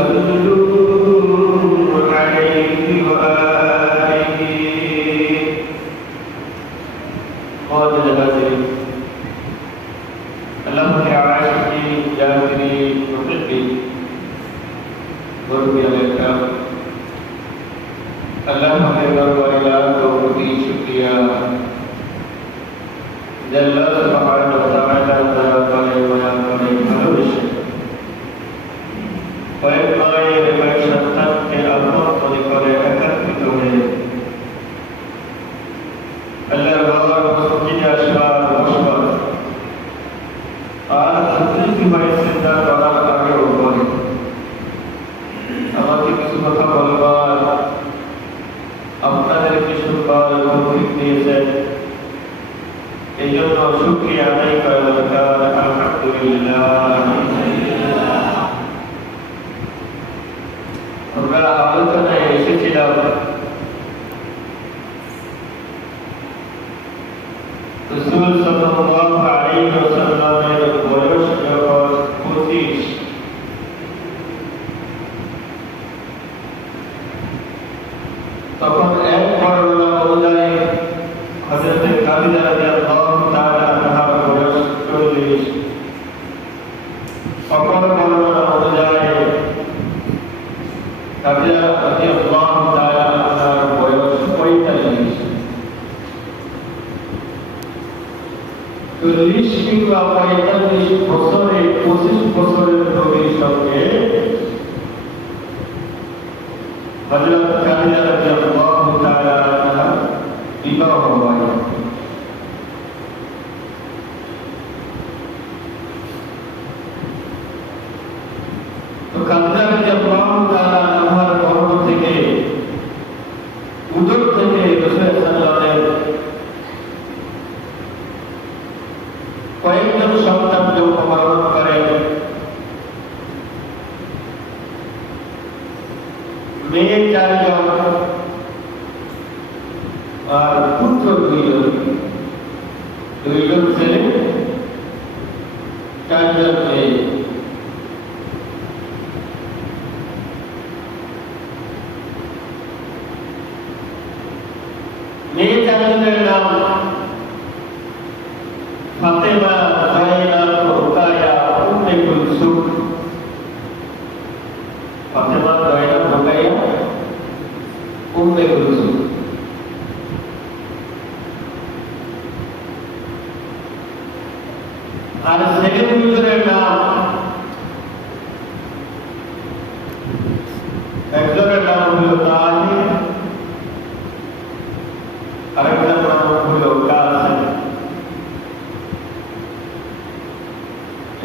صلوا عليه وآله قادر الهزيم اللهم يا عاشقي جابري محبي وربي عليك اللهم يا وإلى توبتي شكريا جل سبحانه وتعالى ذلك ويا من ভালোবেসে কয়েক মায়ের কয়েক সন্তানকে আপন মনে করে একাত্রিত হয়ে আল্লাহর ঘর মসজিদে আসবার বসবার আর হাজরিকি মায়ের চিন্তা করার আগেও বলে আমাকে কিছু কথা বলবার আপনাদেরকে শুনবার তৌফিক দিয়েছেন এই জন্য শুকরিয়া আদায় করা দরকার আলহামদুলিল্লাহ। আমরা আলোচনায় এসেছিলাম রাসূল সাল্লাল্লাহু আলাইহি ওয়াসাল্লামের বয়স যখন 25 তখন এক বর্ণনা অনুযায়ী হযরত খাদিজা রাদিয়াল্লাহু তাআলা আনহার বয়স 40, অপর বর্ণনা অনুযায়ী খাদিজা রাদিয়াল্লাহু তাআলা আনহার বয়স 45। 40 কিংবা 45 বছরে 25 বছরের নবীর সঙ্গে হযরত খাদিজা রাদিয়াল্লাহু তাআলা আনহা বিবাহ হয়। তো খাদিজা রাদিয়াল্লাহু তাআলা আনহার গর্ভ থেকে উদর থেকে রাসূল সাল্লাল্লাহু আলাইহি কয়েকজন সন্তান জন্মগ্রহণ করেন। মেয়ে 4 জন আর পুত্র 2 জন, 2 জন ছেলে 4 জন মেয়ে। মেয়ে 4 জনের নাম ফাতেমা, যায়েনাব, রুকায়া, উম্মে কুলসুম। ফাতেমা, যায়েনাব, রুকায়া, উম্মে কুলসুম। আর ছেলে 2 জনের নাম, একজনের নাম হলো তাহির, আরেকটার নাম হলো কাসিম।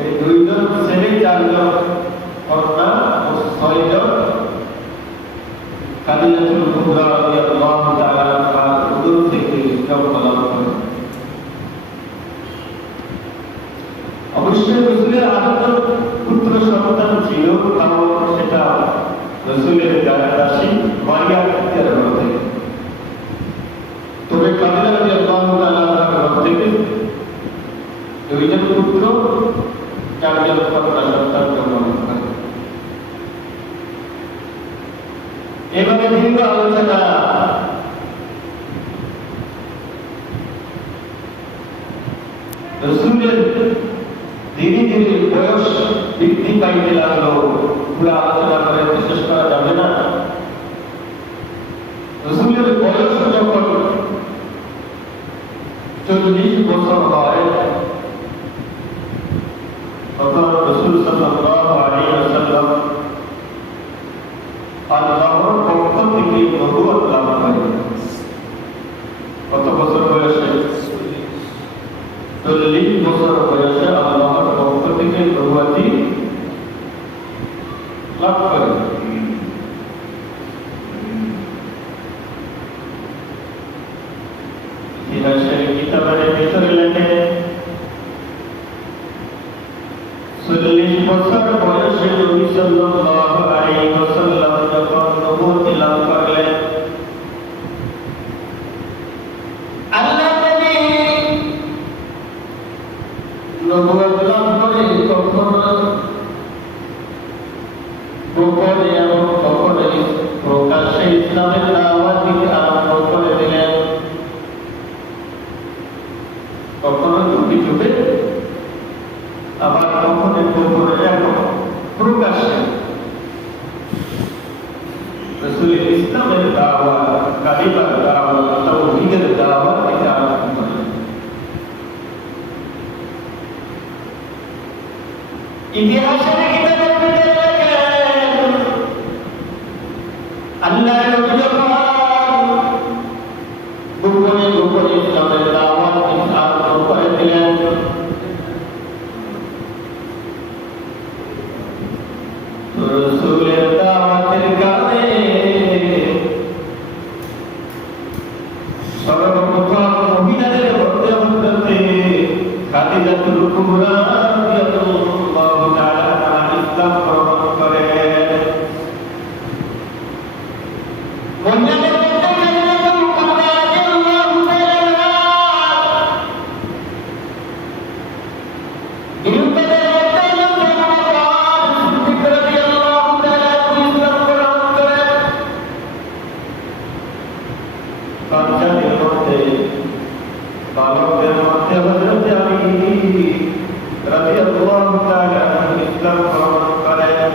এই 2 জন ছেলে 4 জন কন্যা ও 6 জন খাদিজাতুল কুবরা রাদিয়াল্লাহু তাআলা আনহার উদর থেকে জন্মলাভ করেন। অবশ্যই রাসূলের আরেকজন পুত্র সন্তান ছিল, তাও সেটা রাসূলের দাসী মারিয়া বিনতের ঘর থেকে। তবে খাদিজা রাদিয়াল্লাহু তাআলা আনহার ঘর থেকে 2 জন পুত্র 4 জন কন্যা সন্তান জন্মগ্রহণ করেন। এভাবে দীর্ঘ আলোচনা রাসূলের ধীরে ধীরে বয়স বৃদ্ধি পাইতে লাগলো। পুরো আলোচনা করে শেষ করা যাবে না। রাসূলের বয়স যখন 40 বছর হয় তখন রাসূল সাল্লাল্লাহু আলাইহি ওয়াসাল্লাম আল্লাহর পক্ষ থেকে নবুয়ত লাভ করেন। কত বছর বয়সে? 40 বছর বয়সে আল্লাহর পক্ষ থেকে নবুয়তি লাভ করেন। ইতিহাসের কিতাবের ভিতরে লেখে 40 বছর বয়সে নবী সাল্লাল্লাহু আলাইহি ওয়াসাল্লাম যখন নবুয়ত লাভ করলেন, আল্লাহ নবী নবুয়ত লাভ করে তখন গোপনে এবং গোপনে প্রকাশ্যে ইসলামের দাওয়াত দিতে আরম্ভ করে দিলেন। কখনো চুপি চুপে, আবার কখনো গোপনে এবং প্রকাশ্যে রাসূলের ইসলামের দাওয়াত, কালিমার দাওয়াত, তাওহীদের দাওয়াত দিতে আরম্ভ করলেন। ইতিহাসের কিতাবে লেখেন আল্লাহ নবী যখন গোপনে গোপনে ইসলামের দাওয়াত দিতে আরম্ভ করে দিলেন, রাসূলের দাওয়াতের কারণে সর্বপ্রথম মহিলাদের মধ্যে হতে খাদিজাতুল কুবরা রাদিয়াল্লাহু তাআলা আনহা ইসলাম গ্রহণ করেন। মহিলাদের মধ্যে খাদিজাতুল কুবরা রাদিয়াল্লাহু তাআলা বিরুদ্ধে বালকদের মধ্যে হযরত আলী রাদিয়াল্লাহু তাআলা আনহু ইসলাম গ্রহণ করেন।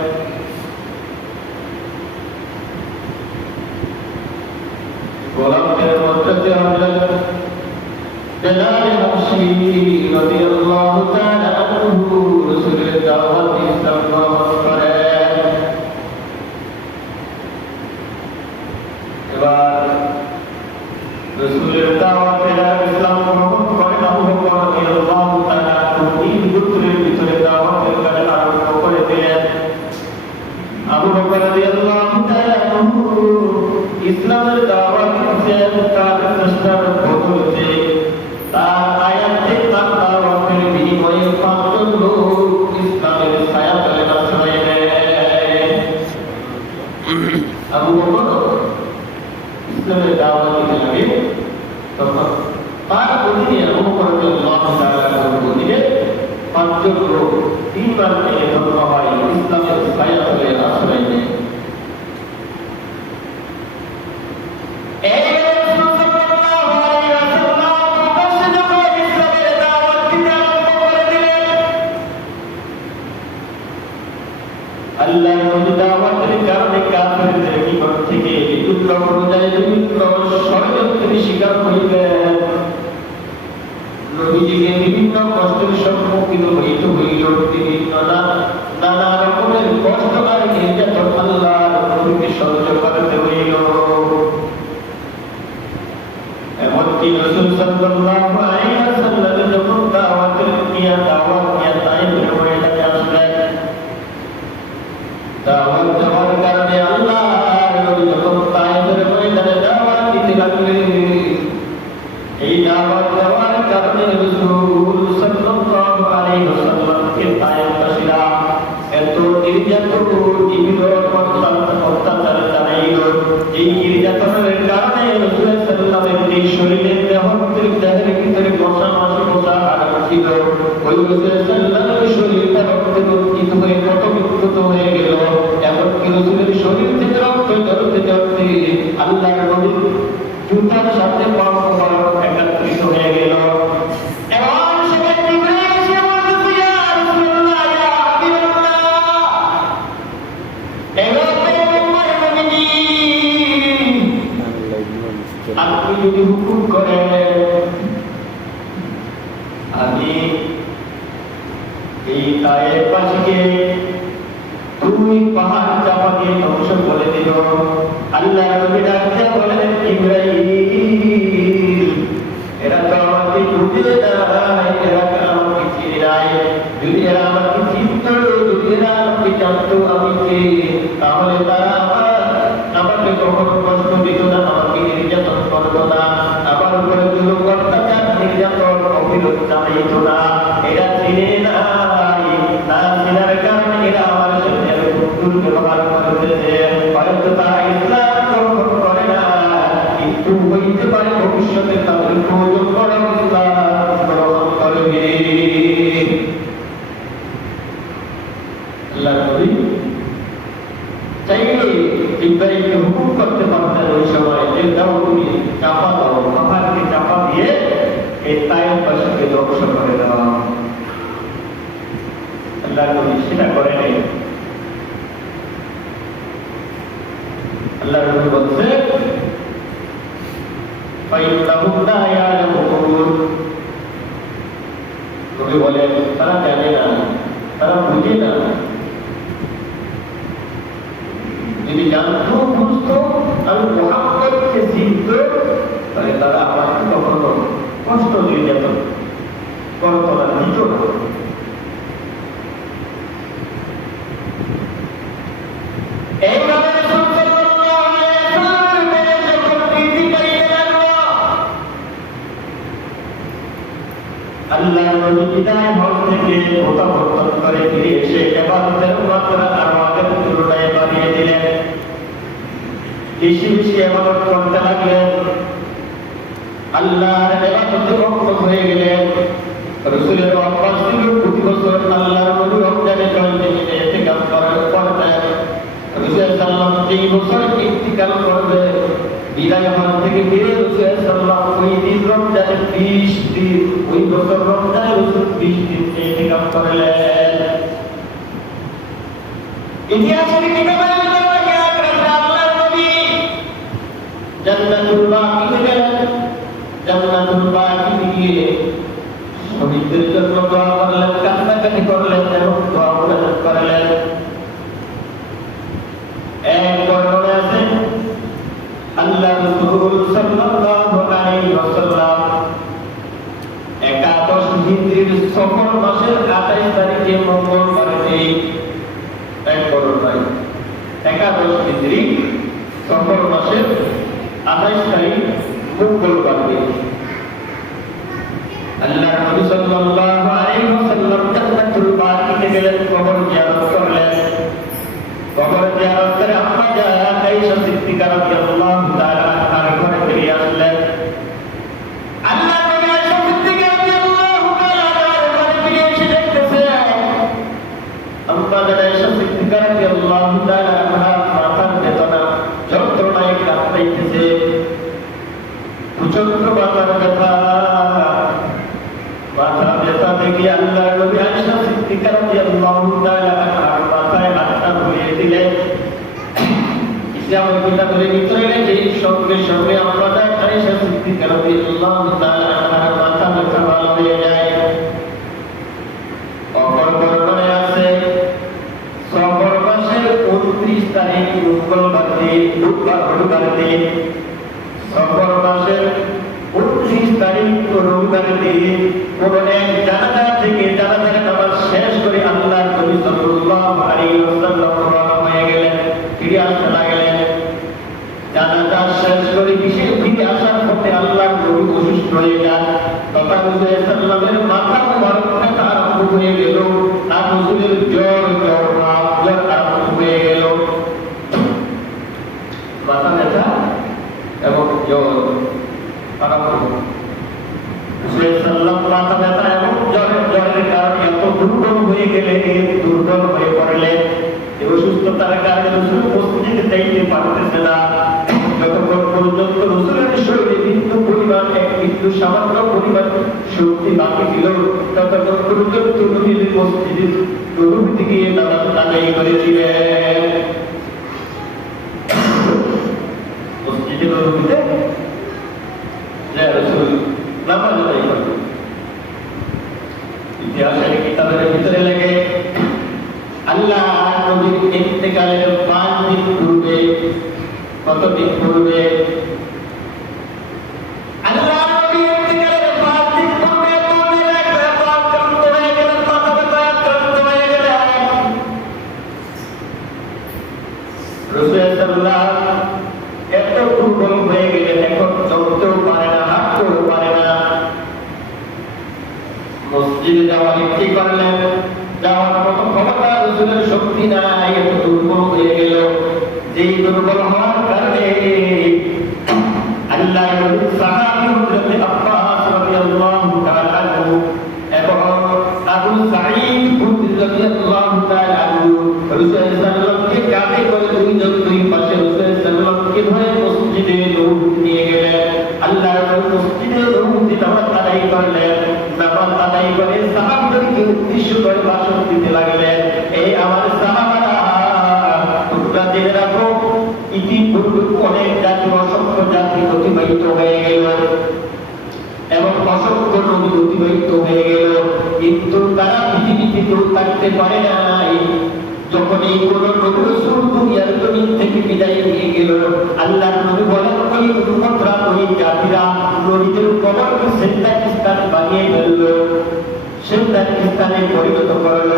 গোলামদের মধ্যে হযরত বেলাল হাবশী রাদিয়াল্লাহু তাআলা আনহু রাসূলের দাওয়াত ইসলাম গ্রহণ করেন। এবার রাসূলের দাওয়াতে ইসলাম গ্রহণ করেন আবু বকর রাদিয়াল্লাহু তাআলা তিন গোত্রের ভিতরে দাওয়াতের কাজ আরম্ভ করে দিলেন। আবু বকর রাদিয়াল্লাহু তাআলা ইসলামের দাওয়াত দিচ্ছেন, তার চেষ্টার বদলে তার আয়াতে তার দাওয়াতের বিনিময়ে পাঁচজন লোক ইসলামের ছায়া তলে আশ্রয় নেয়। আবু বকর ইসলামের দাওয়াত দিতে লাগে, তখন তার অধীনে আবু বকর রাদিয়াল্লাহু তাআলার অধীনে পাঁচজন লোক তিনবার থেকে ধন্য হয়, ইসলামের ছায়া তলে আশ্রয় নেয়। আল্লাহর নবী দাওয়াতের কারণে কাফেরদের নিকট থেকে বিভিন্ন পর্যায়ে বিভিন্ন ষড়যন্ত্রের শিকার হইলেন। নবীজিকে বিভিন্ন কষ্টের সম্মুখীন হইতে হইল, বিভিন্ন নানা রকমের কষ্ট আর নির্যাতন আল্লাহর নবীকে সহ্য করতে হইল। এমনকি রাসূল সাল্লাল্লাহু আলাইহি ওয়াসাল্লাম যখন দাওয়াত নিয়ে তায়েফের ময়দানে আসলেন, দাওয়াত দেওয়ার কারণে আল্লাহর নবী যখন তায়েফের ময়দানে দাওয়াত দিতে লাগলেন, এই দাওয়াত দেওয়ার কারণে রাসূল সাল্লাল্লাহু আলাইহি ওয়াসাল্লামকে তায়েফবাসীরা এত নির্যাতন অত্যাচার জানাইল। এই নির্যাতনের কারণে রাসূল সাল্লাল্লাহু আলাইহি শরীরের দেহের ভিতরে মশা হাড় ছিল, ওই রাসূল সাল্লাল্লাহু আলাইহি শরীরটা রক্তে রঞ্জিত হয়ে ক্ষতবিক্ষত হয়ে গেল। এমনকি রাসূলের শরীর থেকে রক্ত ঝরতে ঝরতে আল্লাহর নবীর জুতার সাথে একত্রিত হয়ে গেল। আপনি যদি হুকুম করেন আমি এই তায়েফবাসীকে দুই পাহাড় চাপা দিয়ে ধ্বংস করে দিল। আল্লাহ নবী ডাকতে বলেন, ইব্রাহিম এরা তো আমাকে বুঝে নাই, এরা আমাকে চিনে নাই। যদি এরা আমাকে চিনত, যদি এরা আমাকে জানতো আমি কে, তাহলে তারা আমাকে কখনো কষ্ট দিত না, আমাকে নির্যাতন করতো না, আমার উপরে জুলুম অত্যাচার নির্যাতন অবিরত চালাইতো না। এরা চিনে নাই, না চিনার কারণে এরা আমার সাথে দুর্ব্যবহার করতেছে। হয়তো তারা ইসলাম গ্রহণ করে না, কিন্তু হইতে পারে ভবিষ্যতে তাদের প্রয়োজন পড়া ইসলাম গ্রহণ করবে। আল্লাহ নবী চাইলে ইব্রাহিমকে হুকুম করতে পারতেন ওই সময় যে দাও তুমি চাপা দাও, পাহাড়কে চাপা দিয়ে এই তায়েফবাসীকে ধ্বংস করে দাও। আল্লাহ নবী সেটা করে নাই। আল্লাহ নবী বলছে ফাইন্নাহুম লা ইয়ালামুন, নবী বলেন তারা জানে না, তারা বুঝে না। যদি জানতো বুঝতো আমি মুহাম্মদকে চিনত তাহলে তারা আমাকে কখনো কষ্ট দিয়ে যেত, করতো না, দিত না। এইভাবে রাসূল সাল্লাল্লাহু আলাইহি ওয়াসাল্লামের যখন প্রীতি পাইতে লাগলো, আল্লাহর নবী বিদায় হজ থেকে প্রত্যাবর্তন করে ফিরে এসে ইবাদতের মাত্রা আরো আগের তুলনায় বাড়িয়ে দিলেন। বেশি বেশি ইবাদত করতে লাগলেন, আল্লাহর ইবাদতে মগ্ন হয়ে গেলেন। রাসূলের অভ্যাস ছিল প্রতি বছর আল্লাহর নবী রমজানে 10 দিন ইতিকাফ করতেন। রাসূল সাল্লাল্লাহু আলাইহি ওয়াসাল্লাম ইতিকাফ করবে, বিদায় হওয়ার থেকে ফিরে রাসূল সাল্লাল্লাহু আলাইহি ওই দিন রমজানে 20 দিন, ওই বছর রমজানে রাসূল 20 দিন ইতিকাফ করলেন। ইতিহাসের কিতাবে আল্লাহর নবী জান্নাতুল বাকিতে গেলেন। জান্নাতুল বাকিতে গিয়ে শহীদদের জন্য দোয়া করলেন, কান্নাকাটি করলেন এবং দোয়া করলেন। এক বর্ণনা আছে আল্লাহ রাসূল সাল্লাল্লাহু আলাইহি ওয়াসাল্লাম একাদশ হিজরির সফর মাসের 28 তারিখে মঙ্গলবারে, এক বর্ণনায় একাদশ হিজরি সফর মাসের 28 তারিখ মঙ্গলবারে আল্লাহ নবী সাল্লাল্লাহু আলাইহি ওয়াসাল্লাম জান্নাতুল বাকিতে গেলেন, কবর জিয়ারত করলেন। কবর জিয়ারত করে আম্মা জান আয়েশা সিদ্দিকা রাদিয়াল্লাহু তাআলা আনহার ঘরে ফিরে আসলেন। আল্লাহ নবী আয়েশা সিদ্দিকা রাদিয়াল্লাহু তাআলা আনহার ঘরে ফিরে এসে দেখতেছে আম্মা জান আয়েশা সিদ্দিকা রাদিয়াল্লাহু তাআলা আনহা মাথার বেদনা যন্ত্রণায় কাঁদতেছে, প্রচন্ড মাথার ব্যথা। মাথা ব্যথা থেকে আল্লাহ নবী আয়েশা সিদ্দিকা রাদিয়াল্লাহু তাআলা আনহার মাথায় হাতটা বুলিয়ে দিলেন। ইসলামের কিতাবের ভিতরে যে সঙ্গে সঙ্গে আমাদের আয়েশা সিদ্দিকা রাদিয়াল্লাহু তাআলা আনহার মাথা ব্যথা ভালো হয়ে যায়। অপর বর্ণনায় আছে সফর মাসের 29 তারিখ মঙ্গলবার দিন, রবিবার দিন, সফর মাসের 29 তারিখ রবিবার দিন কোন এক জানাজা থেকে জানাজার নামাজ শেষ করে আল্লাহর নবী সাল্লাল্লাহু আলাইহি ওয়াসাল্লাম রওনা হয়ে গেলেন, ফিরে আসতে লাগলেন। জানাজা শেষ করে ফিরে আসার পথে আল্লাহর নবী অসুস্থ হয়ে যান। তখন রাসূল সাল্লাল্লাহু আলাইহি মাথা মুবারক আরম্ভ হয়ে গেল, আর রাসূলের জ্বর আরম্ভ হয়ে গেল। মাথা ব্যথা এবং জ্বর আরম্ভ হল। রাসূল সাল্লাল্লাহু আলাইহি মাথা ব্যথা এবং জ্বরের কারণে এত দুর্বল হয়ে গেলেন, দুর্বল হয়ে পড়লেন। এই অসুস্থতার কারণে রাসূল মসজিদে যাইতে পারতেছে না। যতক্ষণ পর্যন্ত রাসূলের শরীরে বিন্দু পরিমাণ, এক বিন্দু সামান্য পরিমাণ শক্তি বাকি ছিল, ততক্ষণ পর্যন্ত নবী মসজিদে নববীতে গিয়ে নামাজ আদায় করেছিলেন। মসজিদে নববীতে রাসূল নামাজ আদায় করতেন। ইতিহাসের কিতাবের ভিতরে লেগে আল্লাহ নবীর ইন্তেকালের 5 দিন পূর্বে, কতদিন পূর্বে আল্লাহ নবীর ইন্তেকালের 5 দিন পূর্বে মনের একটা আক্রান্ত হয়ে গেলেন, মাথা ব্যথা আক্রান্ত হয়ে গেলেন। রাসূল সাল্লাল্লাহু এত দুর্বল হয়ে গেলেন, এখন চলতেও পারে না, হাঁটতেও পারে না। মসজিদে যাওয়ার ইচ্ছে করলেন, যাওয়ার মতো ক্ষমতা রাসূলের শক্তি নাই, এত দুর্বল হয়ে গেল। যেই দুর্বল হওয়ার কারণে আল্লাহর নবী সাহাবী হযরত আব্বাস রাদিয়াল্লাহু তাআলা আনহু এবং আবু সাঈদ রাদিয়াল্লাহু তাআলা আনহু রাসূল সাল্লাল্লাহু আলাইহি ওয়াসাল্লামকে কাঁধে করে দুইজন রাখো, ইতিপূর্বে অনেক জাতি অসংখ্য জাতি অতিবাহিত হয়ে গেল এবং অসংখ্য নবী অতিবাহিত হয়ে গেল, কিন্তু তারা পৃথিবীতে কেউ থাকতে পারে নাই। যখন এই কোন নবী রাসূল দুনিয়ার জমিন থেকে বিদায় নিয়ে গেল, আল্লাহর নবী বলেন ওই উম্মতরা ওই জাতিরা নবীদের কবরকে সিজদাস্থান বানিয়ে ফেলল, সিজদাস্থানে পরিণত করল।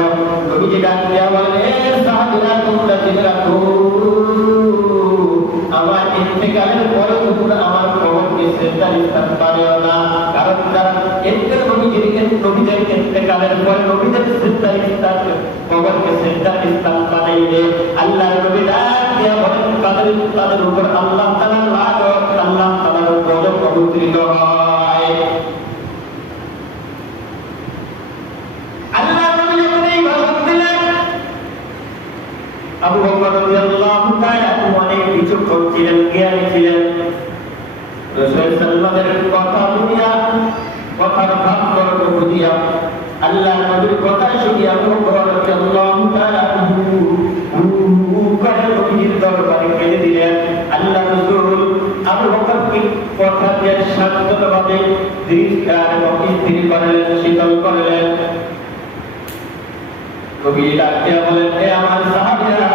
নবীজি ডাক দিয়া বলেন, এ সাহাবীরা তোমরা জেনে রাখো, আমার ইন্তেকালের পরে তোমরা আমার কবরকে সিজদাস্থান বানিও না। কারণ যারা নবীদের ইন্তেকালের পরে নবীদের সিজদাস্থান কবরকে সিজদাস্থান বানাইলে আল্লাহর নবী ডাক দিয়া বলেন তাদের উপর আল্লাহ তাআলার লানত, আল্লাহ তাআলার গজব অবতীর্ণ হয়। আল্লাহর নবী যখন এই ভাষণ দিলেন, আবু বকর রাদিয়াল্লাহু তাআলা অনেক বিচক্ষণ ছিলেন, জ্ঞানী ছিলেন। রাসূল সাল্লাল্লাহু আলাইহি ওয়াসাল্লামের কথা শুনিয়া, কথার ভাব করতে বুঝিয়া, আল্লাহর নবীর কথা শুনিয়া আবু বকর রাদিয়াল্লাহু তাআলা নবীর দরবারে কেঁদে দিলেন। আল্লাহ রাসূল আবু বকরকে কথা দিয়ে শান্তভাবে দৃষ্টার এবং স্থির করলেন, শীতল করলেন। নবী ডাক দিয়া বলেন, হে আমার সাহাবীরা,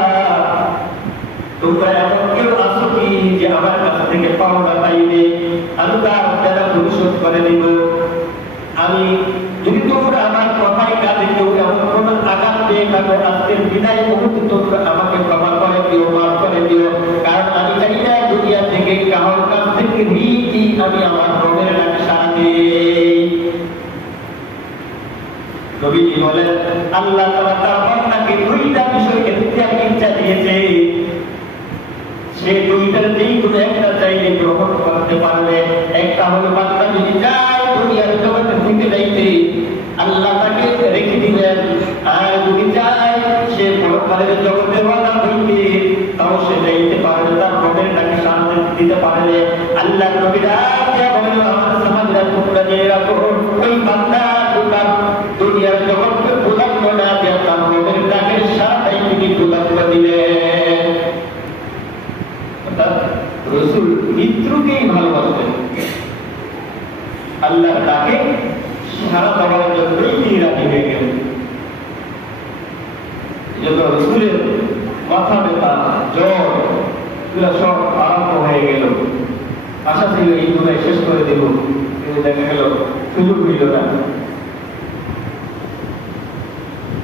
তোমরা এমন কেউ আছো কি যে আমার কাছ থেকে পাওনা পাইবে? আমি তার দ্বারা পরিশোধ করে দিব। আমি যদি তোমরা আমার কথায় কাজে কেউ এমন কোন আঘাত পেয়ে থাকো, আজকের বিদায় মুহূর্তে তোমরা আমাকে ক্ষমা করে দিও, মাফ করে দিও। কারণ আমি চাই না দুনিয়া থেকে কারোর কাছ থেকে রীতি আমি আমার রবের ডাকে সাড়া দিই। নবীজি বলেন, আল্লাহ তাআলা তার বান্দাকে দুইটা বিষয়কে ইচ্ছা দিয়েছে, সে দুইটার যেই কোনো একটা চাইলে গ্রহণ করতে পারবে। একটা হলো বান্দা যদি চায় দুনিয়ার জগতে থেকে যাইতে, আল্লাহ তাকে রেখে দিবেন। আর যদি চায় সে পরকালের জগতে বাধা হইতে, তাও সে যাইতে পারবে, তার রবের ডাকে সাড়া দিতে পারবে। আল্লাহর নবী ডাক দিয়া বলেন, আমার সাহাবীরা তোমরা জেনে রাখো, ওই বান্দা দুনিয়ার জগৎকে প্রদান্য না দিয়া তার রবের ডাকের সাড়াটাই তিনি প্রদান্য দিলেন। রাসূল মৃত্যুকেই ভালোবাসতেন, আল্লাহর ডাকে সাড়া দেওয়ার জন্যই তিনি রাজি হয়ে গেলেন। যত রাসূলের মাথা ব্যথা, জ্বর, এগুলো সব আরম্ভ হয়ে গেল। আশা ছিল এই দুনিয়ায় শেষ করে দেব, কিন্তু দেখা গেল সুযোগ হইল না,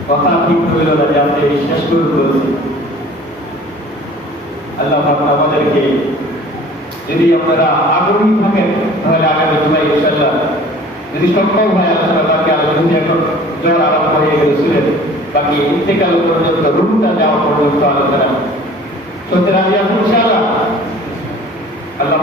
কথা ঠিক হইল না যে আপনি বিশ্বাস করে ফেলেছেন। আল্লাহ আমাদেরকে, যদি আপনারা আগ্রহী থাকেন তাহলে আগামী জুমায় ইনশাআল্লাহ যদি সম্ভব হয় আলোচনাকে আলোচনা, এখন জ্বর আরম্ভ হয়ে গেল ছিলেন, বাকি ইন্তেকাল পর্যন্ত রুমটা যাওয়া পর্যন্ত আলোচনা চলতে রাজি আছেন ইনশাআল্লাহ। আল্লাহ